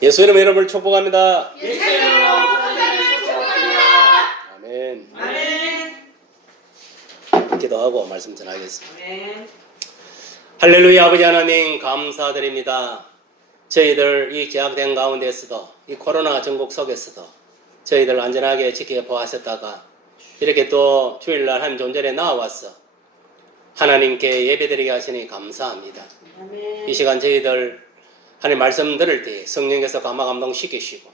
예수 이름의 이름을 축복합니다. 예수 이름으로 축복합니다. 아멘. 아멘. 기도하고 말씀 전하겠습니다. 아멘. 할렐루야. 아버지 하나님 감사드립니다. 저희들 이 제약된 가운데서도 이 코로나 전국 속에서도 저희들 안전하게 지켜보았었다가 이렇게 또 주일날 한 존전에 나와서 하나님께 예배드리게 하시니 감사합니다. 아멘. 이 시간 저희들 하나님 말씀 들을 때 성령께서 감화 감동시키시고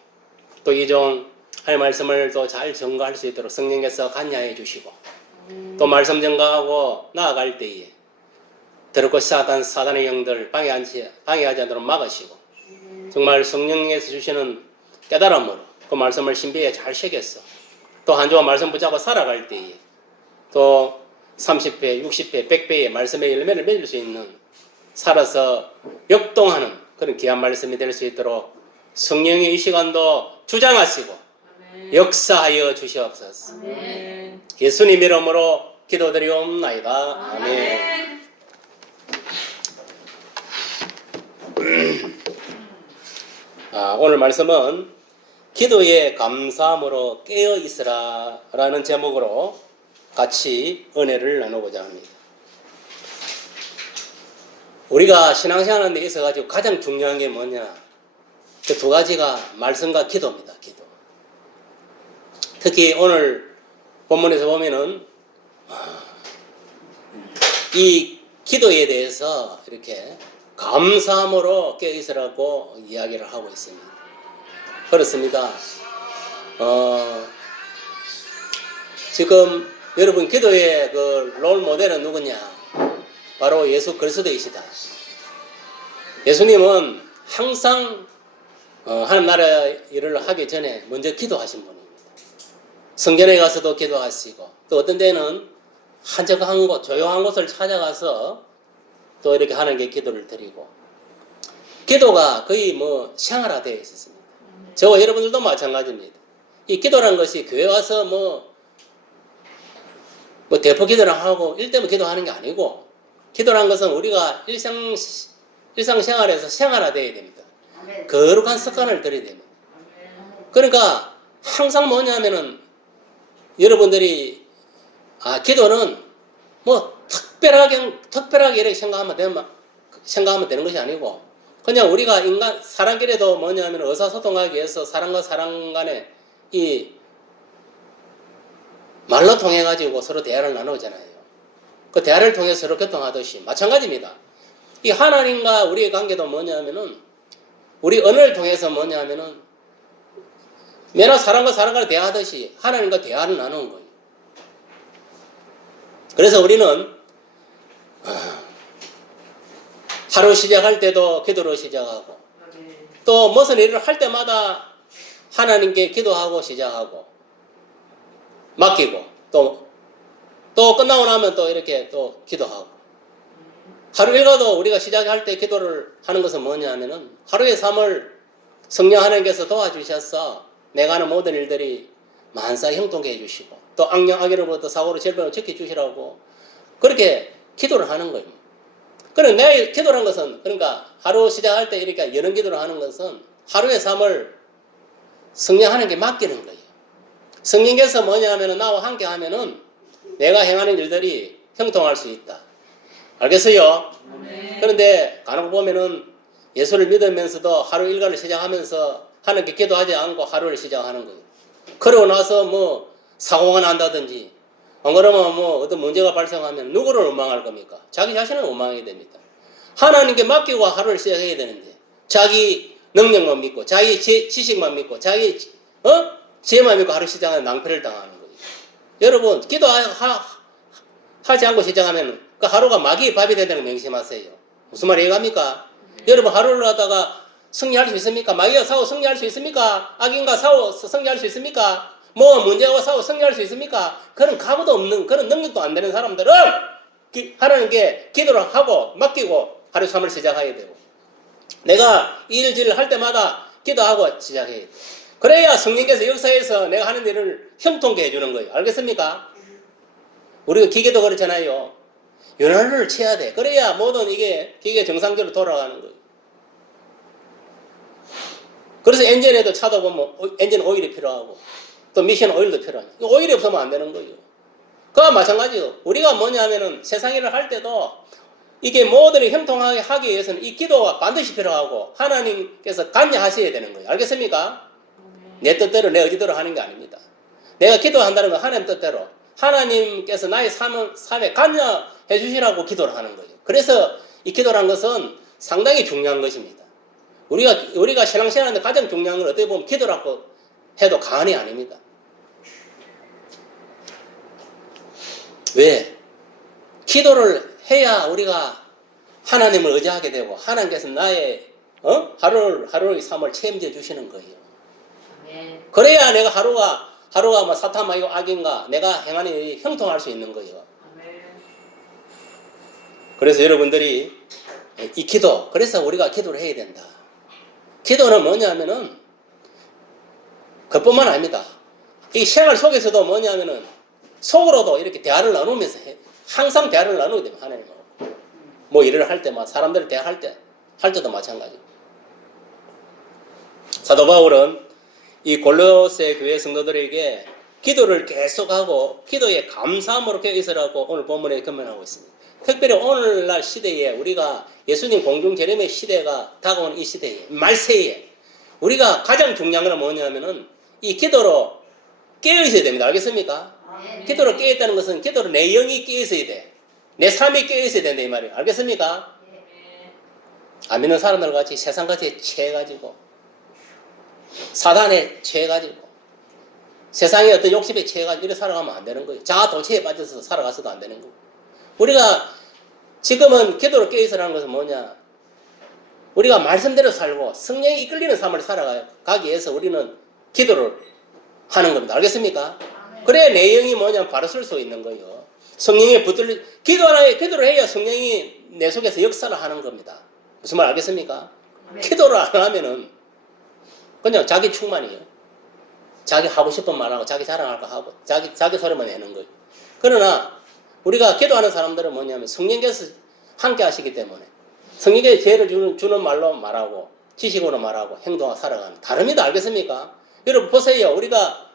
또 이종 하나님 말씀을 또 잘 전가할 수 있도록 성령께서 관여해 주시고 또 말씀 전가하고 나아갈 때에 더럽고 사단의 영들 방해하지 않도록 막으시고 정말 성령께서 주시는 깨달음으로 그 말씀을 신비에 잘 새겼어. 또 한 주간 말씀 붙잡고 살아갈 때에 또 30배, 60배, 100배의 말씀의 열매를 맺을 수 있는 살아서 역동하는 그런 귀한 말씀이 될 수 있도록 성령의 이 시간도 주장하시고 아멘. 역사하여 주시옵소서. 아멘. 예수님 이름으로 기도드리옵나이다. 아멘. 오늘 말씀은 기도에 감사함으로 깨어 있으라 라는 제목으로 같이 은혜를 나누고자 합니다. 우리가 신앙생활하는 데 있어가지고 가장 중요한 게 뭐냐? 그 두 가지가 말씀과 기도입니다. 기도. 특히 오늘 본문에서 보면은 이 기도에 대해서 이렇게 감사함으로 깨어있으라고 이야기를 하고 있습니다. 그렇습니다. 지금 여러분 기도의 그 롤 모델은 누구냐? 바로 예수 그리스도이시다. 예수님은 항상 하나님 나라 일을 하기 전에 먼저 기도하신 분입니다. 성전에 가서도 기도하시고 또 어떤 때는 한적한 곳, 조용한 곳을 찾아가서 또 이렇게 하나님께 기도를 드리고 기도가 거의 생활화되어 있었습니다. 저와 여러분들도 마찬가지입니다. 이 기도라는 것이 교회 와서 대포 기도를 하고 일 때문에 기도하는 게 아니고 기도라는 것은 우리가 일상생활에서 생활화되어야 됩니다. 거룩한 습관을 들여야 됩니다. 그러니까 항상 뭐냐면은 여러분들이 기도는 특별하게 이렇게 생각하면 되는 것이 아니고 그냥 우리가 사람끼리도 뭐냐면 의사소통하기 위해서 사람과 사람 간에 이 말로 통해가지고 서로 대화를 나누잖아요. 그 대화를 통해서 서로 교통하듯이 마찬가지입니다. 이 하나님과 우리의 관계도 뭐냐면은 우리 언어를 통해서 뭐냐면은 매나 사람과 사람과 대화하듯이 하나님과 대화를 나누는 거예요. 그래서 우리는 하루 시작할 때도 기도로 시작하고 또 무슨 일을 할 때마다 하나님께 기도하고 시작하고 맡기고 또 끝나고 나면 또 이렇게 또 기도하고 하루 일과도 우리가 시작할 때 기도를 하는 것은 뭐냐면은 하루의 삶을 성령 하나님께서 도와주셔서 내가 하는 모든 일들이 만사히 형통케 해주시고 또 악령으로부터 사고로 질병을 지켜주시라고 그렇게 기도를 하는 거예요. 그럼 내가 기도라는 것은 그러니까 하루 시작할 때 이렇게 여는 기도를 하는 것은 하루의 삶을 성령 하나님께 맡기는 거예요. 성령께서 뭐냐면은 나와 함께 하면은 내가 행하는 일들이 형통할 수 있다. 알겠어요? 네. 그런데 간혹 보면은 예수를 믿으면서도 하루 일과를 시작하면서 하나님께 기도하지 않고 하루를 시작하는 거예요. 그러고 나서 사고가 난다든지 안 그러면 어떤 문제가 발생하면 누구를 원망할 겁니까? 자기 자신을 원망해야 됩니다. 하나님께 맡기고 하루를 시작해야 되는데 자기 능력만 믿고 자기 지식만 믿고 자기 지혜만 믿고 하루 시작하면 낭패를 당하는 거예요. 여러분 기도하지 않고 시작하면 그 하루가 마귀의 밥이 된다는 거 명심하세요. 무슨 말 이해갑니까? 여러분 하루를 하다가 승리할 수 있습니까? 마귀가 싸워 승리할 수 있습니까? 악인과 싸워 승리할 수 있습니까? 문제와 싸워 승리할 수 있습니까? 그런 각오도 없는 그런 능력도 안 되는 사람들은 하나님께 기도를 하고 맡기고 하루 삶을 시작해야 되고 내가 일을 할 때마다 기도하고 시작해야 돼. 그래야 성령께서 역사에서 내가 하는 일을 형통케 해주는 거예요. 알겠습니까? 우리가 기계도 그렇잖아요. 연료를 쳐야 돼. 그래야 모든 이게 기계 정상적으로 돌아가는 거예요. 그래서 엔진에도 차도 보면 엔진 오일이 필요하고 또 미션 오일도 필요하죠. 오일이 없으면 안 되는 거예요. 그와 마찬가지로 우리가 뭐냐면은 세상 일을 할 때도 이게 모든 일 형통하게 하기 위해서는 이 기도가 반드시 필요하고 하나님께서 관여하셔야 되는 거예요. 알겠습니까? 내 뜻대로 내 의지대로 하는 게 아닙니다. 내가 기도한다는 건 하나님 뜻대로 하나님께서 나의 삶에 관여해 주시라고 기도를 하는 거예요. 그래서 이 기도라는 것은 상당히 중요한 것입니다. 우리가 신앙생활하는데 가장 중요한 건 어떻게 보면 기도라고 해도 과언이 아닙니다. 왜? 기도를 해야 우리가 하나님을 의지하게 되고 하나님께서 나의 하루의 삶을 책임져 주시는 거예요. 그래야 내가 하루가 뭐 사탄 이고 악인가 내가 행하는 일이 형통할 수 있는 거예요. 그래서 여러분들이 이 기도, 그래서 우리가 기도를 해야 된다. 기도는 뭐냐면은 그뿐만 아닙니다. 이 생활 속에서도 뭐냐면은 속으로도 이렇게 대화를 나누면서 항상 대화를 나누게 됩니다. 하나님하고 뭐 일을 할 때마다 사람들을 대화할 때도 마찬가지. 사도 바울은 이 골로새 교회 성도들에게 기도를 계속하고 기도에 감사함으로 깨어 있으라고 오늘 본문에 권면하고 있습니다. 특별히 오늘날 시대에 우리가 예수님 공중 재림의 시대가 다가오는 이 시대에 말세에 우리가 가장 중요한 건 뭐냐면은 이 기도로 깨어 있어야 됩니다. 알겠습니까? 기도로 깨어 있다는 것은 기도로 내 영이 깨어 있어야 돼. 내 삶이 깨어 있어야 된다 이 말이에요. 알겠습니까? 안 믿는 사람들 같이 세상같이 취해가지고 사단에 취해가지고 세상의 어떤 욕심에 취해가지고 이렇게 살아가면 안 되는 거예요. 자아 도취에 빠져서 살아가서도 안 되는 거예요. 우리가 지금은 기도로 깨어있으라는 것은 뭐냐? 우리가 말씀대로 살고 성령이 이끌리는 삶을 살아가기 위해서 우리는 기도를 하는 겁니다. 알겠습니까? 그래야 내 영이 뭐냐 바로 쓸 수 있는 거예요. 성령이 기도를 해야 성령이 내 속에서 역사를 하는 겁니다. 무슨 말 알겠습니까? 기도를 안 하면은 그냥 자기 충만이에요. 자기 하고 싶은 말하고 자기 자랑할 거 하고 자기 소리만 내는 거예요. 그러나 우리가 기도하는 사람들은 뭐냐면 성령께서 함께 하시기 때문에 성령께서 지혜를 주는 말로 말하고 지식으로 말하고 행동하고 살아가는 다릅니다. 알겠습니까? 여러분 보세요. 우리가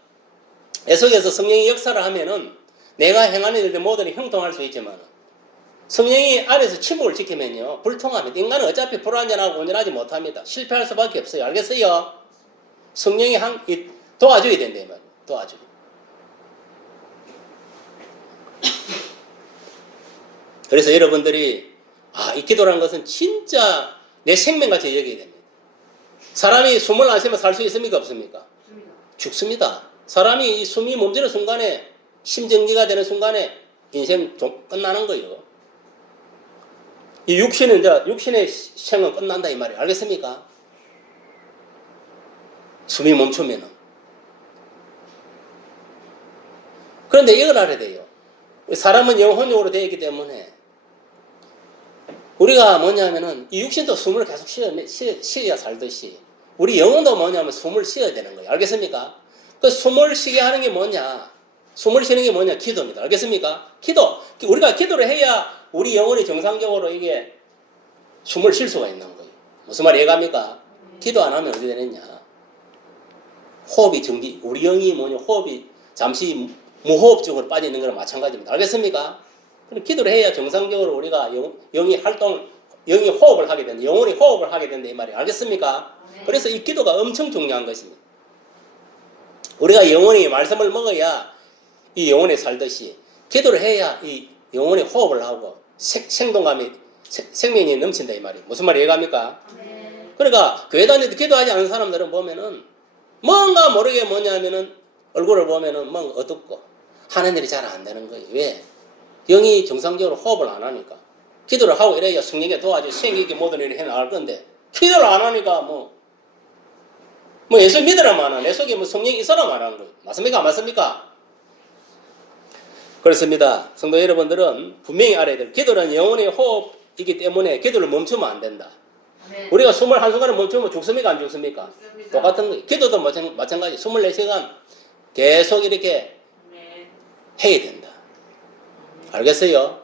내 속에서 성령이 역사를 하면은 내가 행하는 일들 모든 형통할 수 있지만 성령이 안에서 침묵을 지키면요 불통합니다. 인간은 어차피 불완전하고 온전하지 못합니다. 실패할 수밖에 없어요. 알겠어요? 성령이 도와줘야 된다 이 말이에요. 도와줘요. 그래서 여러분들이 이 기도라는 것은 진짜 내 생명같이 여겨야 됩니다. 사람이 숨을 안 쉬면 살 수 있습니까? 없습니까? 죽습니다. 사람이 이 숨이 멈추는 순간에 심정지가 되는 순간에 인생 끝나는 거예요. 이 육신의 생은 끝난다 이 말이에요. 알겠습니까? 숨이 멈추면은. 그런데 이걸 알아야 돼요. 사람은 영혼적으로 되어 있기 때문에 우리가 뭐냐면은 이 육신도 숨을 계속 쉬어야 살듯이 우리 영혼도 뭐냐면 숨을 쉬어야 되는 거예요. 알겠습니까? 그 숨을 쉬게 하는 게 뭐냐? 숨을 쉬는 게 뭐냐? 기도입니다. 알겠습니까? 기도. 우리가 기도를 해야 우리 영혼이 정상적으로 이게 숨을 쉴 수가 있는 거예요. 무슨 말 이해갑니까? 기도 안 하면 어떻게 되느냐? 호흡이 우리 영이 호흡이 잠시 무호흡적으로 빠져 있는 거랑 마찬가지입니다. 알겠습니까? 그럼 기도를 해야 정상적으로 우리가 영이 호흡을 하게 된다. 영혼이 호흡을 하게 된다 이 말이에요. 알겠습니까? 그래서 이 기도가 엄청 중요한 것입니다. 우리가 영혼이 말씀을 먹어야 이 영혼이 살듯이 기도를 해야 이 영혼이 호흡을 하고 생동감이 생명이 넘친다 이 말이에요. 무슨 말이 이해갑니까? 그러니까 교회 다니도 기도하지 않는 사람들은 보면은 뭔가 모르게 뭐냐면은 얼굴을 보면은 뭔가 어둡고 하는 일이 잘 안 되는 거예요. 왜? 영이 정상적으로 호흡을 안 하니까. 기도를 하고 이래야 성령이 도와줘 생기게 모든 일을 해나갈 건데 기도를 안 하니까 뭐 예수 믿으라만 내 속에 성령이 있어라만 하는 거예요. 맞습니까? 안 맞습니까? 그렇습니다. 성도 여러분들은 분명히 알아야 돼요. 기도는 영혼의 호흡이기 때문에 기도를 멈추면 안 된다. 우리가 숨을 한순간에 멈추면 죽습니까? 안 죽습니까? 똑같은 거예요. 기도도 마찬가지. 24시간 계속 이렇게 해야 된다. 알겠어요?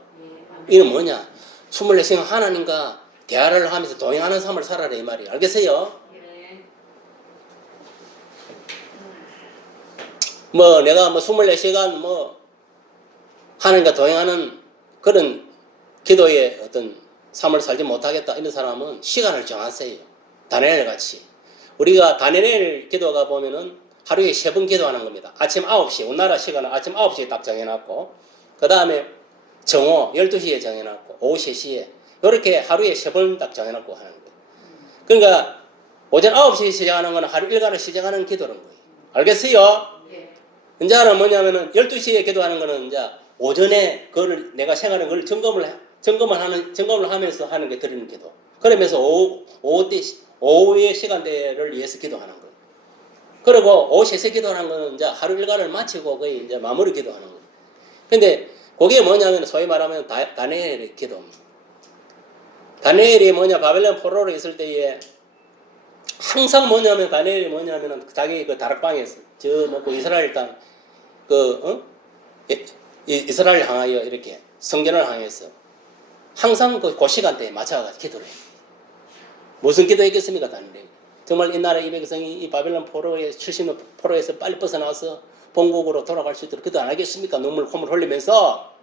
이는 뭐냐? 24시간 하나님과 대화를 하면서 동행하는 삶을 살아라 이 말이에요. 알겠어요? 뭐 내가 뭐 24시간 뭐 하나님과 동행하는 그런 기도의 어떤 삶을 살지 못하겠다 이런 사람은 시간을 정하세요. 다니엘 같이. 우리가 다니엘 기도가 보면은 하루에 3번 기도하는 겁니다. 아침 9시, 우리나라 시간은 아침 9시에 딱 정해놨고, 그 다음에 정오 12시에 정해놨고, 오후 3시에, 이렇게 하루에 3번 딱 정해놓고 하는 거예요. 그러니까, 오전 9시에 시작하는 거는 하루 일과를 시작하는 기도는 거예요. 알겠어요? 네. 이제는 뭐냐면은 12시에 기도하는 거는 이제 오전에 그걸 내가 생각하는 걸 점검을 하면서 하는 게 드리는 기도. 그러면서 오후의 시간대를 위해서 기도하는 거예요. 그리고 오후 3시 기도하는 거는 이제 하루 일과를 마치고 거의 이제 마무리 기도하는 거예요. 근데 그게 뭐냐면 소위 말하면 다니엘의 기도입니다. 다니엘이 뭐냐, 바벨론 포로로 있을 때에 항상 뭐냐면 다니엘이 뭐냐면은 자기 그 다락방에서 저 놓고 이스라엘 땅 이스라엘 향하여 이렇게 성전을 향해서 항상 그 시간대에 맞춰가지고 기도를 해요. 무슨 기도했겠습니까, 다니엘이? 정말 이 나라 이 백성이 이 바벨론 포로의 70년 포로에서 빨리 벗어나서 본국으로 돌아갈 수 있도록 기도 안 하겠습니까? 눈물 콧물 흘리면서.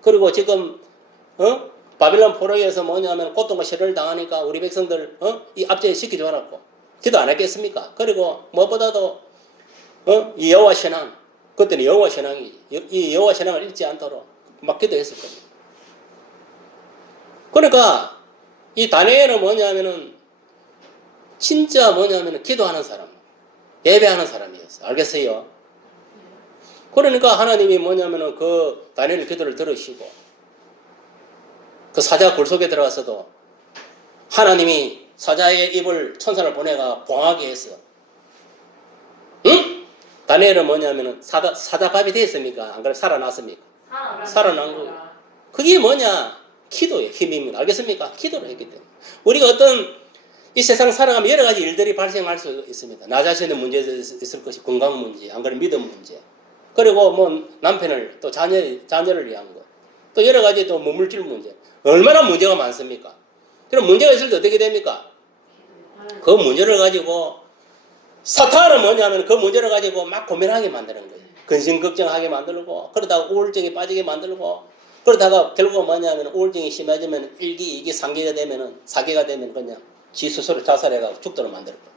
그리고 지금 바벨론 포로에서 뭐냐면 고통과 시련을 당하니까 우리 백성들 이 압제에 지켜줘라고 기도 안 했겠습니까? 그리고 무엇보다도 이 여호와 신앙, 그때는 여호와 신앙이 이 여호와 신앙을 잃지 않도록 막 기도했을 겁니다. 그러니까 이 다니엘은 뭐냐면은 진짜 뭐냐면은 기도하는 사람, 예배하는 사람이었어요. 알겠어요? 그러니까 하나님이 뭐냐면은 그 다니엘 기도를 들으시고 그 사자 굴 속에 들어가서도 하나님이 사자의 입을 천사를 보내가 봉하게 했어. 응? 다니엘은 뭐냐면은 사자밥이 됐습니까? 안 그래 살아났습니까? 살아난 거예요. 그게 뭐냐? 기도의 힘입니다. 알겠습니까? 기도를 했기 때문에. 우리가 어떤 이 세상 살아가면 여러 가지 일들이 발생할 수 있습니다. 나 자신의 문제도 있을 것이 건강 문제, 안 그래 믿음 문제. 그리고 뭐 남편을 또 자녀를 위한 것. 또 여러 가지 또 물질 문제. 얼마나 문제가 많습니까? 그럼 문제가 있을 때 어떻게 됩니까? 그 문제를 가지고 사탄은 뭐냐면 그 문제를 가지고 막 고민하게 만드는 거예요. 근심 걱정하게 만들고 그러다가 우울증에 빠지게 만들고 그러다가 결국 뭐냐면 우울증이 심해지면 1기, 2기, 3기가 되면은 4기가 되면 그냥 지 스스로 자살해가지고 죽도록 만들 거예요.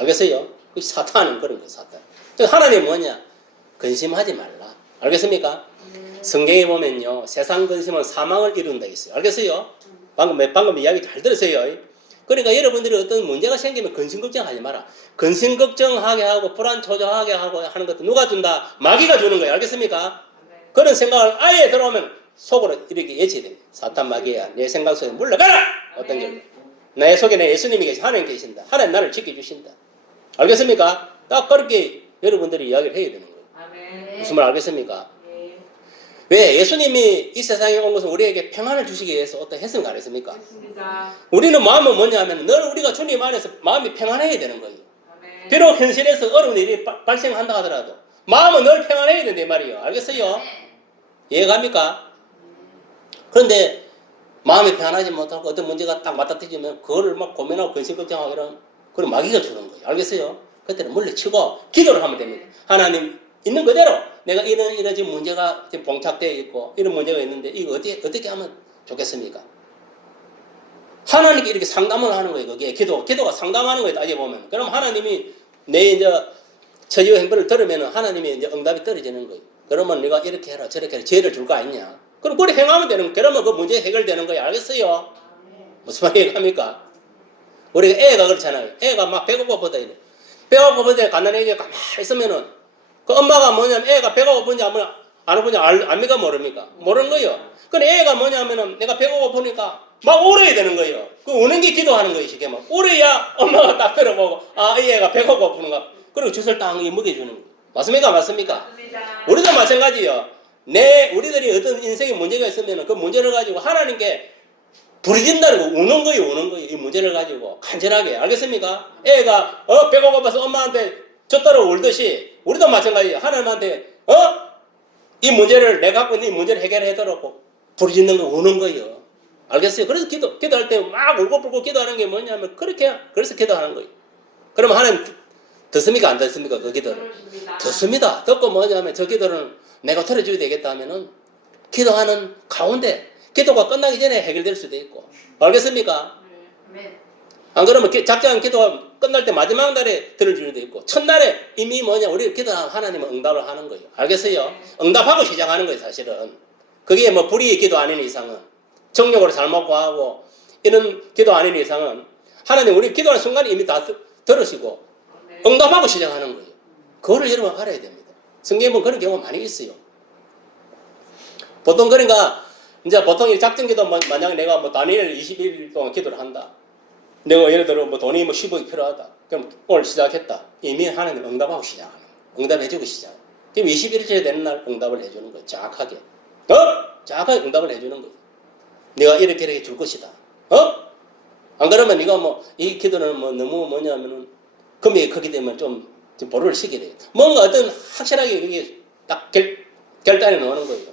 알겠어요? 그 사탄은 그런 거예요, 사탄. 하나님은 뭐냐? 근심하지 말라. 알겠습니까? 성경에 보면요, 세상 근심은 사망을 이룬다 있어요. 알겠어요? 방금 이야기 잘 들으세요. 그러니까 여러분들이 어떤 문제가 생기면 근심 걱정하지 마라. 근심 걱정하게 하고 불안 초조하게 하고 하는 것도 누가 준다? 마귀가 주는 거예요. 알겠습니까? 그런 생각을 아예 들어오면 속으로 이렇게 예치해야 됩니다. 사탄 마귀야, 내 생각 속에 물러가라! 어떤 게? 내 속에 내 예수님이 계신 하나님 계신다. 하나님 나를 지켜주신다. 알겠습니까? 딱 그렇게 여러분들이 이야기를 해야 되는 거예요. 무슨 말 알겠습니까? 왜? 예수님이 이 세상에 온 것은 우리에게 평안을 주시기 위해서 어떻게 했습니까? 안 했습니까? 우리는 마음은 뭐냐 하면 늘 우리가 주님 안에서 마음이 평안해야 되는 거예요. 비록 현실에서 어려운 일이 발생한다 하더라도 마음은 늘 평안해야 된단 말이에요. 알겠어요? 이해갑니까? 그런데 마음이 평안하지 못하고 어떤 문제가 딱 맞닥뜨리면 그거를 막 고민하고 근심 걱정하고 이런 그런 마귀가 주는 거예요. 알겠어요? 그때는 물리치고 기도를 하면 됩니다. 하나님 있는 그대로 내가 이런 지금 문제가 지금 봉착되어 있고 이런 문제가 있는데 이거 어떻게 하면 좋겠습니까? 하나님께 이렇게 상담을 하는 거예요. 그게 기도가 상담하는 거예요. 따져보면. 그럼 하나님이 내 이제 처지와 행보를 들으면 하나님이 이제 응답이 떨어지는 거예요. 그러면 네가 이렇게 해라 저렇게 해라 죄를 줄 거 아니냐. 그럼 그렇게 행하면 되는 거예요. 그러면 그 문제 해결되는 거예요. 알겠어요? 무슨 말이에요? 합니까? 우리가 애가 그렇잖아요. 애가 막 배가 고프다 이래. 배가 고프다 가난하게 가만히 있으면은 그 엄마가 뭐냐면 애가 배가 고픈지 안 고픈지 압니까 모릅니까? 모르는 거예요. 근데 애가 뭐냐면은 내가 배가 고프니까 막 울어야 되는 거예요. 그 우는 게 기도하는 거예요. 쉽게 막 울어야 엄마가 딱 들어보고 아, 이 애가 배가 고픈가. 그리고 젖을 딱 먹여주는 거예요. 맞습니까? 맞습니까? 우리도 마찬가지예요. 우리들이 어떤 인생에 문제가 있으면 그 문제를 가지고 하나님께 부르진다는 거, 우는 거예요. 이 문제를 가지고 간절하게. 알겠습니까? 애가 배가 고파서 엄마한테 젖따라 울듯이 우리도 마찬가지예요. 하나님한테 이 문제를 내가 갖고 있는 이 문제를 해결해달라고 부르짖는 거, 우는 거예요. 알겠어요? 그래서 기도할 때 막 울고불고 기도하는 게 뭐냐면 그래서 기도하는 거예요. 그러면 하나님 듣습니까? 안 듣습니까? 그 기도를. 들으십니다. 듣습니다. 듣고 뭐냐면 저 기도를 내가 들어줘야 되겠다 하면은 기도하는 가운데 기도가 끝나기 전에 해결될 수도 있고. 알겠습니까? 네. 안 그러면 작정한 기도가 끝날 때 마지막 날에 들어줄 수도 있고 첫날에 이미 뭐냐 우리 기도하면 하나님은 응답을 하는 거예요. 알겠어요? 응답하고 시작하는 거예요. 사실은. 그게 뭐 불의의 기도 아닌 이상은 정력으로 잘 먹고 하고 이런 기도 아닌 이상은 하나님 우리 기도하는 순간에 이미 다 들으시고 응답하고 시작하는 거예요. 그거를 여러분 알아야 됩니다. 성경에 보면 그런 경우가 많이 있어요. 보통 그러니까 이제 보통 이 작정 기도 만약에 내가 뭐 다니엘 21일 동안 기도를 한다. 내가 예를 들어 뭐 돈이 뭐 10억이 필요하다. 그럼 오늘 시작했다. 이미 하나님 응답하고 시작하는 거예요. 응답해주고 시작. 그럼 21일째 되는 날 응답을 해주는 거예요. 정확하게. 정확하게 응답을 해주는 거예요. 내가 이렇게 줄 것이다. 안 그러면 네가 뭐 이 기도는 뭐 너무 뭐냐면은 금액이 크기 때문에 좀 보류를 시켜야 돼요. 뭔가 어떤 확실하게 그게 딱 결단이 나오는 거예요.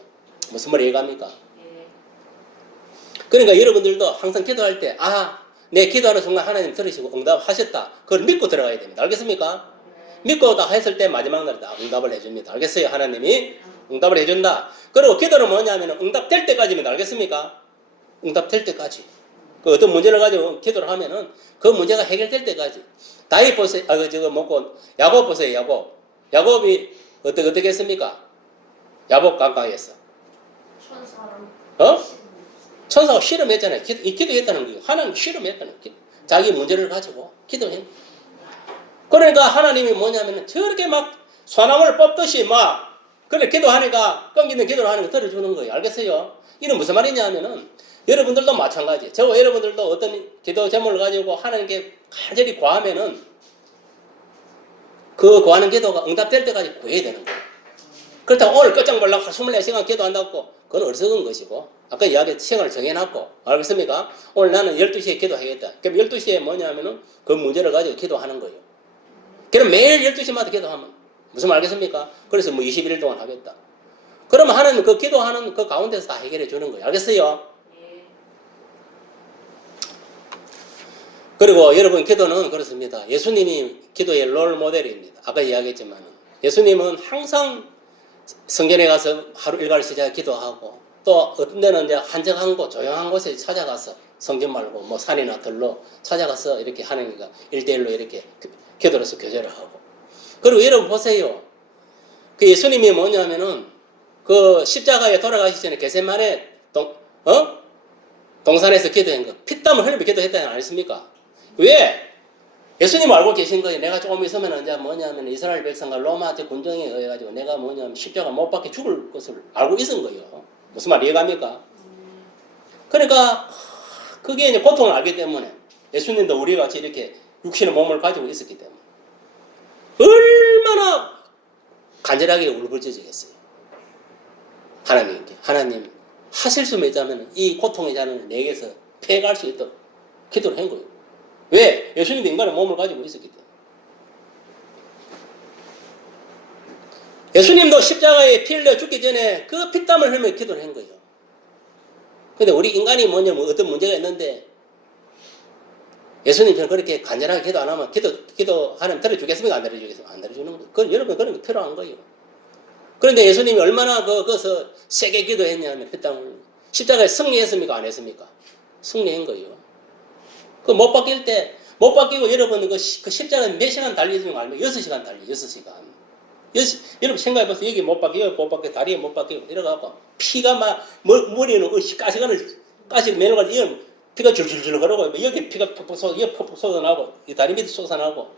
무슨 말이 이해갑니까? 그러니까 여러분들도 항상 기도할 때, 내 기도하는 순간 하나님 들으시고 응답하셨다. 그걸 믿고 들어가야 됩니다. 알겠습니까? 믿고 딱 했을 때 마지막 날에 딱 응답을 해줍니다. 알겠어요? 하나님이 응답을 해준다. 그리고 기도는 뭐냐면 응답될 때까지입니다. 알겠습니까? 응답될 때까지. 그 어떤 문제를 가지고 기도를 하면은 그 문제가 해결될 때까지. 다윗 보세요. 야곱 보세요. 야곱이 어떻게 했습니까? 야곱 가까이했어. 천사가 실험했잖아요. 기도했다는 거예요. 하나님 실험했다는 거예요. 자기 문제를 가지고 기도했. 그러니까 하나님이 뭐냐면 저렇게 막 소나무를 뽑듯이 막 그래 기도하니까 끊기는 기도를 하는 거 들어주는 거예요. 알겠어요? 이는 무슨 말이냐 하면은 여러분들도 마찬가지. 저와 여러분들도 어떤 기도 제목을 가지고 하나님께 간절히 구하면은 그 구하는 기도가 응답될 때까지 구해야 되는 거예요. 그렇다고 오늘 끝장벌라고 24시간 기도한다고 그건 어리석은 것이고 아까 이야기 시간을 정해놨고 알겠습니까? 오늘 나는 12시에 기도하겠다. 그럼 12시에 뭐냐면은 그 문제를 가지고 기도하는 거예요. 그럼 매일 12시마다 기도하면 무슨 말 알겠습니까? 그래서 뭐 21일 동안 하겠다. 그러면 하나님 그 기도하는 그 가운데서 다 해결해 주는 거예요. 알겠어요? 그리고 여러분 기도는 그렇습니다. 예수님이 기도의 롤 모델입니다. 아까 이야기했지만 예수님은 항상 성전에 가서 하루 일과를 시작해 기도하고 또 어떤 데는 이제 한적한 곳, 조용한 곳에 찾아가서 성전 말고 뭐 산이나 들로 찾아가서 이렇게 하나님과 1대1로 이렇게 기도로서 교제를 하고. 그리고 여러분 보세요. 그 예수님이 뭐냐면은 그 십자가에 돌아가시기 전에 겟세마네 동산에서 기도한 거 피땀을 흘리며 기도했다는 거 아니십니까? 왜? 예수님 알고 계신 거예요. 내가 조금 있으면 이제 뭐냐면 이스라엘 백성과 로마 군정에 의해가지고 내가 뭐냐면 십자가 못 박혀 죽을 것을 알고 있은 거예요. 무슨 말 이해갑니까? 그러니까 그게 이제 고통을 알기 때문에 예수님도 우리 같이 이렇게 육신의 몸을 가지고 있었기 때문에 얼마나 간절하게 울부짖으겠어요. 하나님께 하나님 하실 수만 있다면 이 고통의 잔을 내게서 피해갈 수 있도록 기도를 한 거예요. 왜? 예수님도 인간의 몸을 가지고 있었기 때문에. 예수님도 십자가에 피 흘려 죽기 전에 그 피땀을 흘리며 기도를 한 거예요. 근데 우리 인간이 뭐냐면 어떤 문제가 있는데 예수님처럼 그렇게 간절하게 기도 안 하면 기도하면 들어주겠습니까? 안 들어주겠습니까? 안 들어주는 거예요. 그건 여러분 그런 게 필요한 거예요. 그런데 예수님이 얼마나 그것을 세게 기도했냐면 피땀을 십자가에 승리했습니까? 안 했습니까? 승리한 거예요. 그 못 바뀔 때, 못 바뀌고 여러분 그 십자가는 몇 시간 달리는 거 알면 6시간 달려, 6시간. 여러분 생각해보세요. 여기 못 바뀌고, 다리에 못 바뀌고, 이래갖고, 피가 막, 머리는 가시 매너가지고, 피가 줄줄줄 걸어고, 여기 피가 푹푹 쏟아나고, 이 다리 밑에 쏟아나고.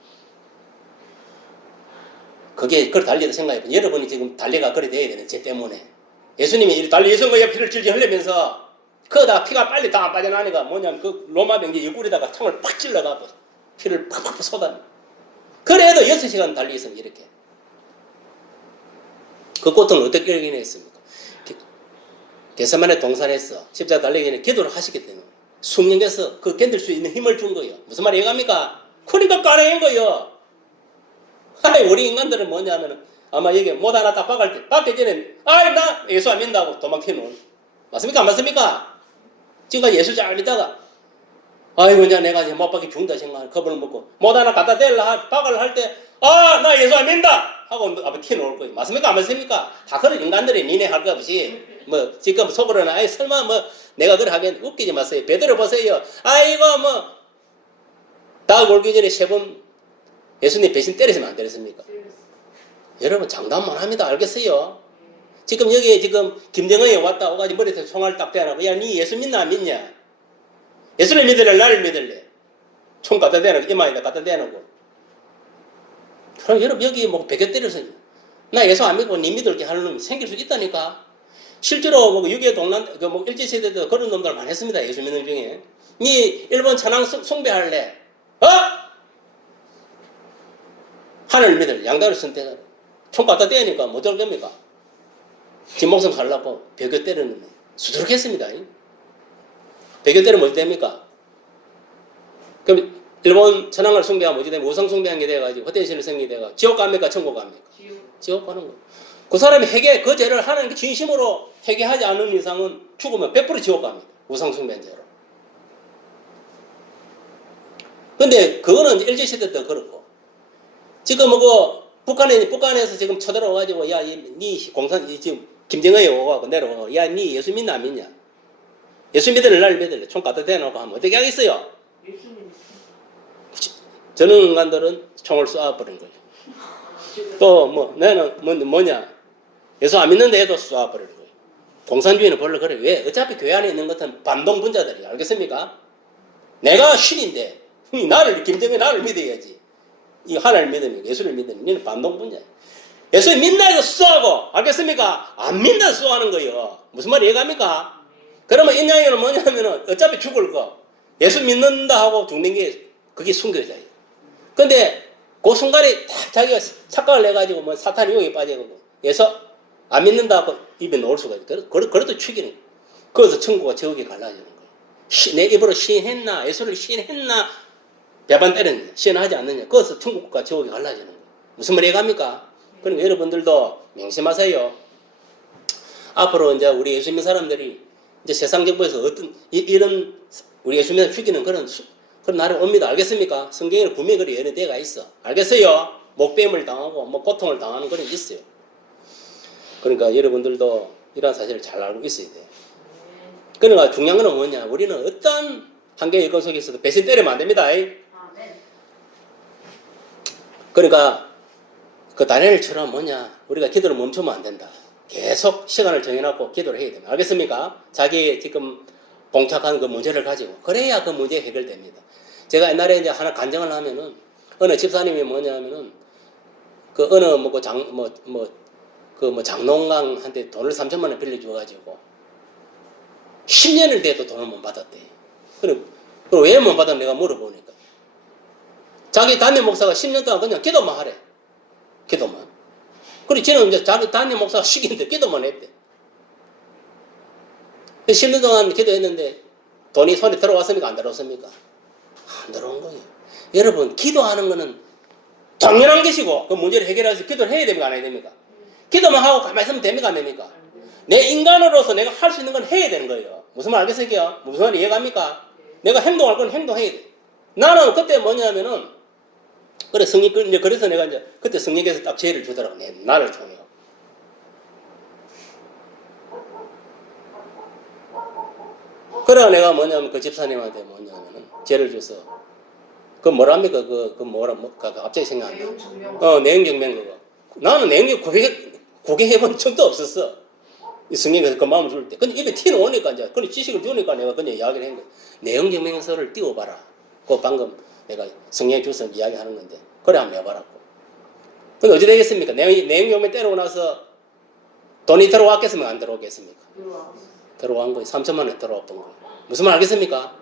그걸 달리다 생각해보세요. 여러분이 지금 달리가 그래 돼야 되는, 쟤 때문에. 예수님이 이 달리 예수님의 피를 질질 흘리면서, 그러다 피가 빨리 다 안 빠져나니까 뭐냐면 그 로마 병기 옆구리다가 창을 팍 찔러가고 피를 팍팍 쏟아내. 그래도 6시간 달리겠습니다. 이렇게. 그 고통을 어떻게 이겨냈습니까? 겟세마네 동산에서 십자가 달리기 전에 기도를 하시기 때문에 숙련해서 그 견딜 수 있는 힘을 준 거예요. 무슨 말이 이해갑니까? 그러니까 까내인 거예요. 아니 우리 인간들은 뭐냐면 아마 여기 못 하나 딱 박을 때 박기 전에 나 예수 안 믿는다고 도망치는. 맞습니까? 안 맞습니까? 지금까지 예수 잘 믿다가 아이고 이제 내가 이제 못 박혀 죽는다 생각하고 겁을 먹고 못 하나 갖다 대려 박을 할 때 아, 나 예수 안 믿는다! 하고 아마 튀어나올 거예요. 맞습니까? 안 맞습니까? 다 그런 인간들이 니네 할 것 없이, 뭐, 지금 속으로는, 아이, 설마 뭐, 내가 그래 하면 웃기지 마세요. 베드로 보세요. 아이고, 뭐, 다 올기 전에 3번 예수님 배신 때리시면 안 되겠습니까? 여러분, 장담만 합니다. 알겠어요? 지금 여기에 지금 김정은이 왔다 오가지 머리에서 총알 딱 대놔고, 야, 니 예수 믿나 안 믿냐? 예수를 믿을래? 나를 믿을래? 총 갖다 대놓고, 이마에다 갖다 대놓고. 그럼 여러분 여기 뭐 베개 때려서 나 예수 안 믿고 니 믿을게 하는 놈이 생길 수 있다니까. 실제로 뭐 6.25 동란 뭐 일제시대도 그런 놈들 많이 했습니다. 예수 믿는 중에. 니 일본 천황 숭배할래? 어? 하늘 믿을 양다리 선택을 총 갖다 대니까 못 할 겁니까? 지 목숨 살라고 베개 때리는 놈 수두룩했습니다. 베개 때리면 어디 됩니까? 그럼 일본 천황을 숭배하면 어찌 되면 우상 숭배한 게 돼가지고 헛된 성이 돼가 지옥 갑니까? 천국 갑니까? 지옥 가는 거. 그 사람이 그 죄를 하는 게 진심으로 회개하지 않는 이상은 죽으면 100% 지옥 갑니다. 우상 숭배한 죄로. 근데 그거는 일제시대 때 그렇고 지금 뭐 북한에서 지금 쳐들어와가지고 야, 니 공산 지금 김정은이 오고 내려오고 야, 니 예수 믿나 안 믿냐? 예수 믿을래 나를 믿을래? 총 갖다 대놓고 하면 어떻게 하겠어요? 저는 인간들은 총을 쏘아버린 거예요. 또 뭐 나는 뭐냐 예수 안 믿는데 애도 쏘아버리는 거예요. 공산주의는 원래 그래. 왜? 어차피 교회 안에 있는 것은 반동분자들이야. 알겠습니까? 내가 신인데 김정은이 나를 믿어야지. 이 하나를 믿으면 예수를 믿으면 너는 반동분자야. 예수 믿나 이거 쏘하고 알겠습니까? 안 믿나 쏘하는 거예요. 무슨 말이 이해갑니까? 그러면 인양이는 뭐냐면은 어차피 죽을 거 예수 믿는다 하고 죽는 게 그게 순교자예요. 근데 그 순간에 딱 자기가 착각을 해가지고 뭐 사탄이 용에 빠져가지고 예수 안 믿는다 하고 입에 놓을 수가 있어요. 그래도 죽이는 거예요. 그래서 천국과 지옥이 갈라지는 거예요. 내 입으로 시인했나 예수를 시인했나 배반 때렸냐 시인하지 않느냐 그래서 천국과 지옥이 갈라지는 거예요. 무슨 말이 이해갑니까? 그러니까 여러분들도 명심하세요. 앞으로 이제 우리 예수 믿는 사람들이 이제 세상 정부에서 어떤 이런 우리 예수 믿는 죽이는 그런 날이 옵니다. 알겠습니까? 성경에는 분명히 그런 예언대가 있어. 알겠어요? 목뱀을 당하고 뭐 고통을 당하는 그런 게 있어요. 그러니까 여러분들도 이런 사실을 잘 알고 있어야 돼요. 그러니까 중요한 건 뭐냐? 우리는 어떤 한계의 건 속에서도 배신 때리면 안 됩니다. 그러니까 그 다니엘처럼 뭐냐? 우리가 기도를 멈추면 안 된다. 계속 시간을 정해놓고 기도를 해야 됩니다. 알겠습니까? 자기 지금 봉착한 그 문제를 가지고 그래야 그 문제 해결됩니다. 제가 옛날에 이제 하나 간증을 하면은 어느 집사님이 뭐냐면은 그 어느 장농강한테 돈을 3천만 원 빌려줘가지고 10년을 돼도 돈을 못 받았대. 그럼 왜 못 받았나 내가 물어보니까 자기 담임 목사가 10년 동안 그냥 기도만 하래. 기도만. 그리고 지는 이제 자기 담임 목사가 시키는데 기도만 했대. 10년 동안 기도했는데 돈이 손에 들어왔습니까? 안 들어왔습니까? 안 들어온 거예요. 여러분 기도하는 거는 당연한 것이고 그 문제를 해결하기 위해서 기도를 해야 됩니까? 안 해야 됩니까? 기도만 하고 가만히 있으면 됩니까? 안 됩니까? 내 인간으로서 내가 할 수 있는 건 해야 되는 거예요. 무슨 말 알겠어요? 무슨 말이 이해갑니까? 내가 행동할 건 행동해야 돼. 나는 그때 뭐냐면은 그래 그래서 내가 이제 그때 성령께서 딱 지혜를 주더라고. 나를 통해. 그래 내가 뭐냐면 그 집사님한테 뭐냐면은 죄를 줘서 그 뭐랍니까 갑자기 생각 안 나. 내용증명 그거. 나는 내용증 구경해본 적도 없었어. 이 성경에서 그 마음을 줄 때. 근데 입에 튀어나오니까 이제 그런 지식을 주니까 내가 그냥 이야기를 한 거야. 내용증명서를 띄워봐라. 그 방금 내가 성경에 줘서 이야기하는 건데 그래 한번 해봐라고. 근데 어찌 되겠습니까? 내용증명 때리고 나서 돈이 들어왔겠습니까? 안 들어오겠습니까? 들어간 거예요. 3천만 원 들어왔던 거예요. 무슨 말 알겠습니까?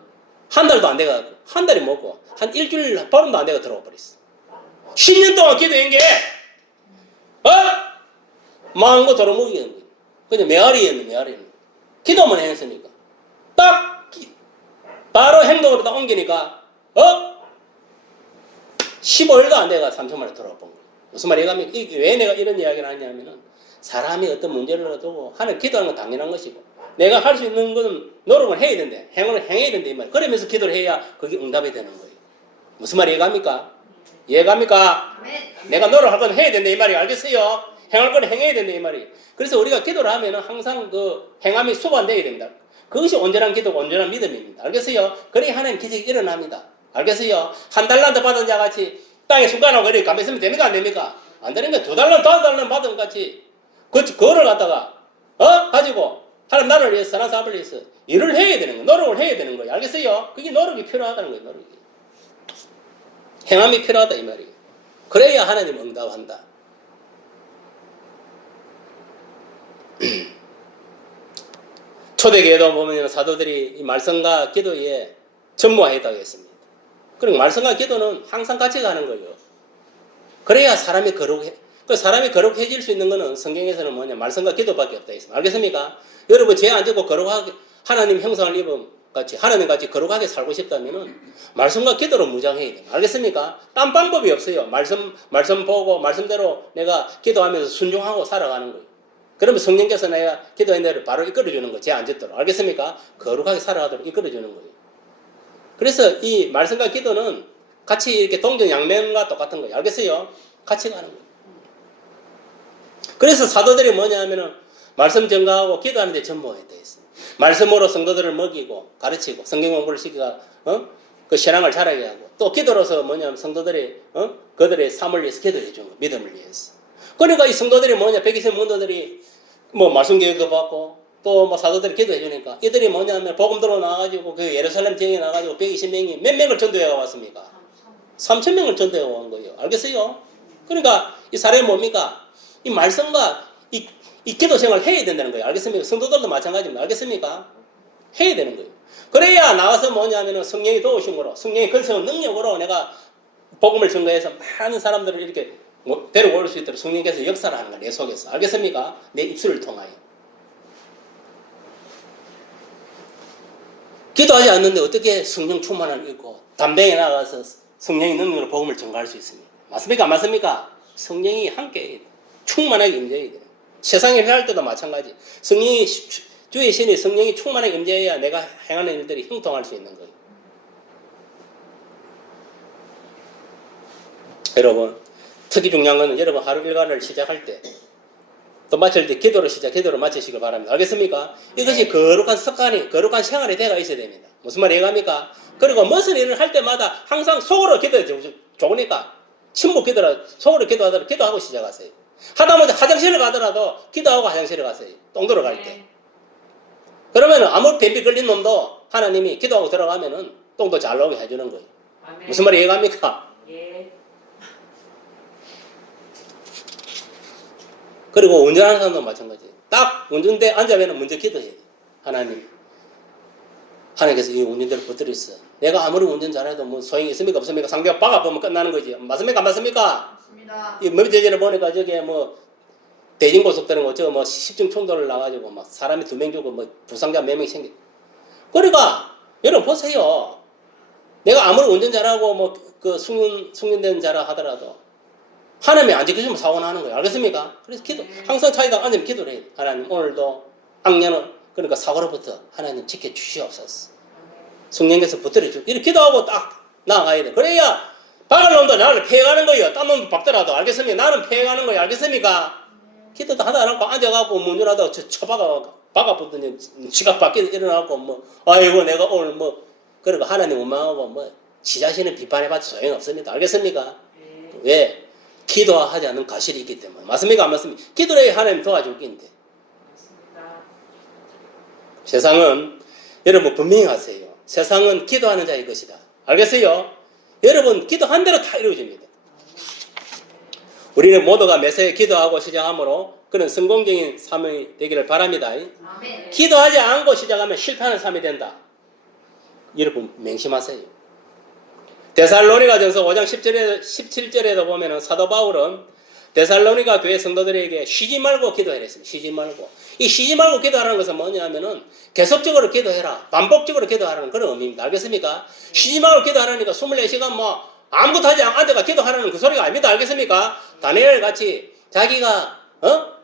한 달도 안 돼가지고 한 달이 먹고 한 일주일 보름도 안 돼가 들어와 버렸어. 10년 동안 기도한 게 망한 거 돌아먹이는 거예요. 그냥 메아리였네. 기도만 했으니까 딱 바로 행동으로 딱 옮기니까 15일도 안 돼가 3천만 원 들어와 본 거예요. 무슨 말이냐면 왜 내가 이런 이야기를 하냐면은 사람이 어떤 문제를 두고 하는 기도하는 건 당연한 것이고 내가 할 수 있는 건 노력을 해야 된대. 행을 행해야 된대. 이 말. 그러면서 기도를 해야 그게 응답이 되는 거예요. 무슨 말이 이해갑니까? 이해갑니까? 네. 내가 노력할 건 해야 된다 이 말이 알겠어요? 행할 건 행해야 된다 이 말이. 그래서 우리가 기도를 하면은 항상 그 행함이 수반되어야 됩니다. 그것이 온전한 기도고 온전한 믿음입니다. 알겠어요? 그래야 하나님 기적이 일어납니다. 알겠어요? 한 달란트 받은 자 같이 땅에 숟가락으로 이렇게 가만히 있으면 됩니까? 안 됩니까? 안 되는 게 2달란트, 5달란트 받은 것 같이 그거를 갖다가 가지고 하나님 나라를 위해서 선한 사업을 위해서 일을 해야 되는 거예요. 노력을 해야 되는 거예요. 알겠어요? 그게 노력이 필요하다는 거예요. 노력이. 행함이 필요하다 이 말이에요. 그래야 하나님 응답한다. 초대교회도 보면 사도들이 이 말씀과 기도에 전무하였다고 했습니다. 그리고 말씀과 기도는 항상 같이 가는 거예요. 그래야 사람이 거룩해. 그 사람이 거룩해질 수 있는 거는 성경에서는 뭐냐? 말씀과 기도밖에 없다 했습니다. 알겠습니까? 여러분 죄 안 짓고 거룩하게 하나님 형상을 입은 같이 하나님 같이 거룩하게 살고 싶다면은 말씀과 기도로 무장해야 돼요. 알겠습니까? 딴 방법이 없어요. 말씀 보고 말씀대로 내가 기도하면서 순종하고 살아가는 거예요. 그러면 성령께서 내가 기도한 대로 바로 이끌어주는 거예요. 죄 안 짓도록. 알겠습니까? 거룩하게 살아가도록 이끌어주는 거예요. 그래서 이 말씀과 기도는 같이 이렇게 동정양면과 똑같은 거예요. 알겠어요? 같이 가는 거예요. 그래서 사도들이 뭐냐 하면은 말씀 전가하고 기도하는 데 전무하게 되어 있습니다. 말씀으로 성도들을 먹이고 가르치고 성경 공부를 시키고 그 신앙을 자라게 하고 또 기도로서 뭐냐면 성도들이 그들의 삶을 위해서 기도해 주는 거, 믿음을 위해서. 그러니까 이 성도들이 뭐냐 120 문도들이 뭐 말씀 교육도 받고 또 뭐 사도들이 기도해 주니까 이들이 뭐냐면 복음도로 나와가지고 그 예루살렘 지역에 나와가지고 120명이 몇 명을 전도해 왔습니까? 3,000명을 전도해 온 거예요. 알겠어요? 그러니까 이 사람이 뭡니까? 이 말씀과 이 기도 생활을 해야 된다는 거예요. 알겠습니까? 성도들도 마찬가지입니다. 알겠습니까? 해야 되는 거예요. 그래야 나와서 뭐냐면은 성령이 도우심으로, 성령의 근성의 능력으로 내가 복음을 증거해서 많은 사람들을 이렇게 데려올 수 있도록 성령께서 역사를 하는 거예요. 내 속에서. 알겠습니까? 내 입술을 통하여. 기도하지 않는데 어떻게 성령 충만을 읽고 담대히 나가서 성령의 능력으로 복음을 증거할 수 있습니까? 맞습니까? 안 맞습니까? 성령이 함께 충만하게 임재해야 돼요. 세상에 회할 때도 마찬가지. 성령이 주의 신이 성령이 충만하게 임재해야 내가 행하는 일들이 형통할 수 있는 거예요. 여러분, 특히 중요한 것은 여러분 하루 일과를 시작할 때 또 마칠 때 기도로 마치시길 바랍니다. 알겠습니까? 이것이 거룩한 습관이, 거룩한 생활이 되어 있어야 됩니다. 무슨 말 이해갑니까? 그리고 무슨 일을 할 때마다 항상 속으로 기도해 좋으니까 침묵 기도라 속으로 기도하더라도 기도하고 시작하세요. 하다못해 화장실을 가더라도 기도하고 화장실에 가세요. 똥 들어갈 때. 그러면 아무 변비 걸린 놈도 하나님이 기도하고 들어가면은 똥도 잘 나오게 해주는 거예요. 아멘. 무슨 말이 이해갑니까? 예. 그리고 운전하는 사람도 마찬가지예요. 딱 운전대에 앉으면 먼저 기도해야 돼요. 하나님께서 이 운전대를 붙들었어. 내가 아무리 운전 잘해도 뭐 소용이 있습니까? 없습니까? 상대가 박아보면 끝나는 거지. 맞습니까? 안 맞습니까? 맞습니다. 이 며칠 보니까 저게 뭐 대진고속도로 저거 뭐 10중 총도를 나가지고 막 사람이 2명 죽고 뭐 부상자 몇 명 생겨. 그러니까 여러분 보세요. 내가 아무리 운전 잘하고 뭐 그 숙련된 자라 하더라도 하나님이 안 지켜주면 사고 나는 거예요. 알겠습니까? 그래서 항상 차에다 앉으면 기도를 해요. 하나님 오늘도 악년은 그러니까 사고로부터 하나님 지켜주시옵소서. 성령께서 붙들어주고 이렇게 기도하고 딱 나아가야 돼. 그래야 박을 놈도 나를 피해가는 거예요. 딴 놈도 박더라도. 알겠습니까? 나는 피해가는 거예요. 알겠습니까? 기도도 하다 안 하고 앉아가고 문전하다가 박아붙더니 지각 밖에 일어나고 뭐 아이고 내가 오늘 뭐 그러고 하나님 원망하고 뭐 지 자신을 비판해봤자 소용없습니다. 알겠습니까? 왜? 기도하지 않는 과실이 있기 때문에. 맞습니까? 안 맞습니까? 기도를 해야 하나님 도와줄 게인데. 맞습니다. 세상은 여러분 분명히 하세요. 세상은 기도하는 자의 것이다. 알겠어요? 여러분 기도한 대로 다 이루어집니다. 우리는 모두가 매사에 기도하고 시작하므로 그런 성공적인 삶이 되기를 바랍니다. 아멘. 기도하지 않고 시작하면 실패하는 삶이 된다. 여러분 맹심하세요. 데살로니가전서 5장 17절에도 보면은 사도 바울은 데살로니가 교회 성도들에게 쉬지 말고 기도해라 했습니다. 쉬지 말고. 이 쉬지 말고 기도하라는 것은 뭐냐면은 계속적으로 기도해라. 반복적으로 기도하라는 그런 의미입니다. 알겠습니까? 쉬지 말고 기도하라니까 24시간 뭐 아무것도 하지 않고 앉아가 기도하라는 그 소리가 아닙니다. 알겠습니까? 다니엘 같이 자기가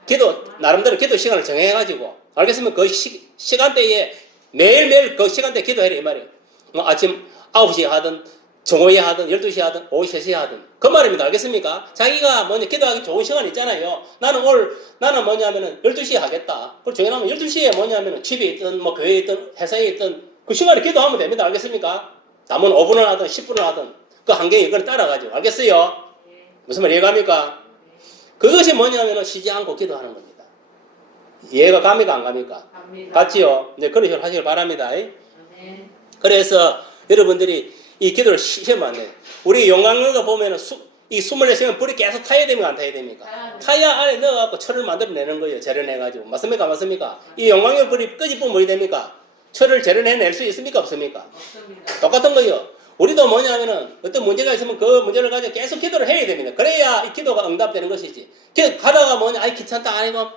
기도 나름대로 기도 시간을 정해가지고 알겠습니까? 그 시간대에 매일매일 그 시간대에 기도해라 이 말이에요. 뭐 아침 9시에 하든 정오에 하든 12시에 하든 오후 3시에 하든 그 말입니다. 알겠습니까? 자기가 뭐냐 기도하기 좋은 시간 있잖아요. 나는 뭐냐면은 12시에 하겠다. 그걸 정해놓으면 12시에 뭐냐면은 집에 있든 뭐 교회에 있든 회사에 있든 그 시간에 기도하면 됩니다. 알겠습니까? 남은 5분을 하든 10분을 하든 그 환경에 이걸 따라가지고 알겠어요? 무슨 말 이해갑니까? 그것이 뭐냐면은 쉬지 않고 기도하는 겁니다. 이해가 갑니까 안 갑니까? 갑니다. 같지요? 이제 그런 식으로 하시길 바랍니다. 아멘. 그래서 여러분들이 이 기도를 시키면 안 돼요. 우리 용광로가 보면은 이 24시간 불이 계속 타야 됩니까? 안 타야 됩니까? 타야 안에 넣어갖고 철을 만들어내는 거예요. 재련해가지고. 맞습니까? 맞습니까? 이 용광로 불이 끄집으면 뭐 됩니까? 철을 재련해낼 수 있습니까? 없습니까? 없습니다. 똑같은 거예요. 우리도 뭐냐면은 어떤 문제가 있으면 그 문제를 가지고 계속 기도를 해야 됩니다. 그래야 이 기도가 응답되는 것이지. 가다가 뭐냐, 아이 귀찮다 아니고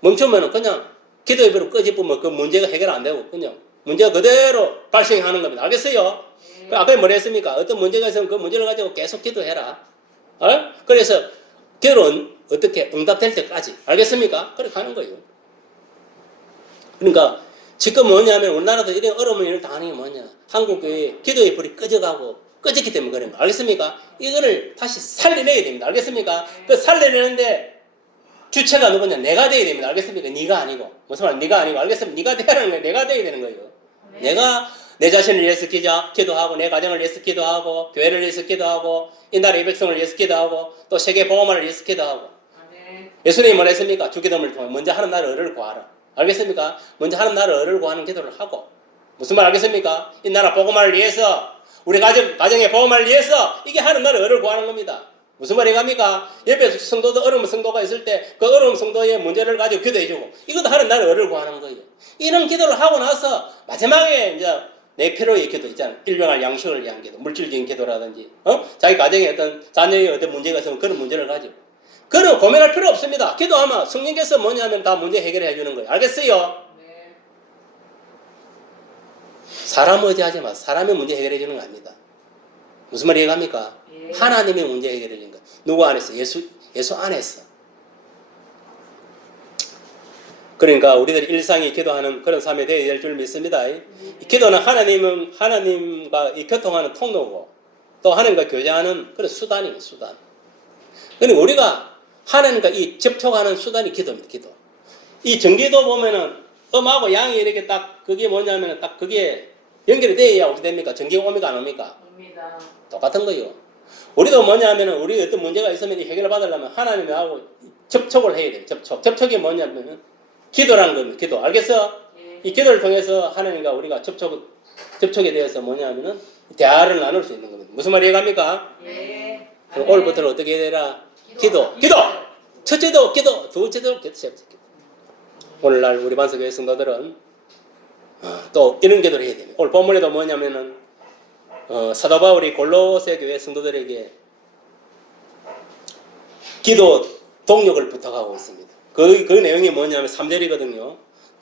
멈추면은 그냥 기도의 불을 끄집으면 그 문제가 해결 안 되고 그냥 문제가 그대로 발생하는 겁니다. 알겠어요? 아까 뭐라 했습니까? 어떤 문제가 있으면 그 문제를 가지고 계속 기도해라. 그래서 기도는 어떻게 응답될 때까지. 알겠습니까? 그렇게 하는 거예요. 그러니까 지금 뭐냐면 우리나라도 이런 어려운 일을 당하는 게 뭐냐. 한국교회 기도의 불이 꺼졌기 때문에 그런 거. 알겠습니까? 이거를 다시 살려내야 됩니다. 알겠습니까? 그 살려내는데 주체가 누구냐? 내가 돼야 됩니다. 알겠습니까? 네가 아니고. 무슨 말? 네가 아니고. 알겠습니까? 네가 되라는 거예요. 내가 돼야 되는 거예요. 내가 내 자신을 위해서 기도하고 내 가정을 위해서 기도하고 교회를 위해서 기도하고 이 나라의 백성을 위해서 기도하고 또 세계 복음화를 위해서 기도하고 예수님이 뭐라 했습니까? 주기도문을 통해 먼저 하는 나라의 의를 구하라. 알겠습니까? 먼저 하는 나라의 의를 구하는 기도를 하고 무슨 말 알겠습니까? 이 나라 복음화를 위해서 우리 가정의 복음화를 위해서 이게 하는 나라의 의를 구하는 겁니다. 무슨 말이 갑니까? 옆에 성도도 어려운 성도가 있을 때 그 어려운 성도의 문제를 가지고 기도해주고 이것도 하는 나라의 의를 구하는 거예요. 이런 기도를 하고 나서 마지막에 이제 내 필요의 기도 있잖아요. 일용할 양식을 위한 기도, 물질적인 기도라든지, 자기 가정에 어떤 자녀의 어떤 문제가 있으면 그런 문제를 가지고. 그는 고민할 필요 없습니다. 기도하면 성령께서 뭐냐면 다 문제 해결해 주는 거예요. 알겠어요? 네. 사람 의지하지 마. 사람의 문제 해결해 주는 거 아닙니다. 무슨 말이 이해갑니까? 예. 하나님의 문제 해결해 주는 거예요. 누구 안에서? 예수 안에서. 그러니까 우리들이 일상이 기도하는 그런 삶이 되어야 될 줄 믿습니다. 이 기도는 하나님과 이 교통하는 통로고 또 하나님과 교제하는 그런 수단이에요. 수단. 그러니까 우리가 하나님과 이 접촉하는 수단이 기도입니다. 기도. 이 전기도 보면은 음하고 양이 이렇게 딱 그게 뭐냐면은 딱 그게 연결이 돼야 어떻게 됩니까? 전기가 옵니까 안 옵니까? 옵니다. 똑같은 거예요. 우리도 뭐냐면은 우리 어떤 문제가 있으면 이 해결을 받으려면 하나님하고 접촉을 해야 돼요. 접촉이 뭐냐면은 기도라는 겁니다. 기도. 알겠어? 예. 이 기도를 통해서 하나님과 우리가 접촉에 대해서 뭐냐면은 대화를 나눌 수 있는 겁니다. 무슨 말이 이해갑니까? 예. 그럼 오늘부터는 어떻게 해야 되나? 기도. 첫째도 기도. 둘째도 기도. 오늘날 우리 반석교회 성도들은 또 이런 기도를 해야 됩니다. 오늘 본문에도 뭐냐면은 사도 바울이 골로새 교회 성도들에게 기도 동력을 부탁하고 있습니다. 그 내용이 뭐냐면 3절이거든요.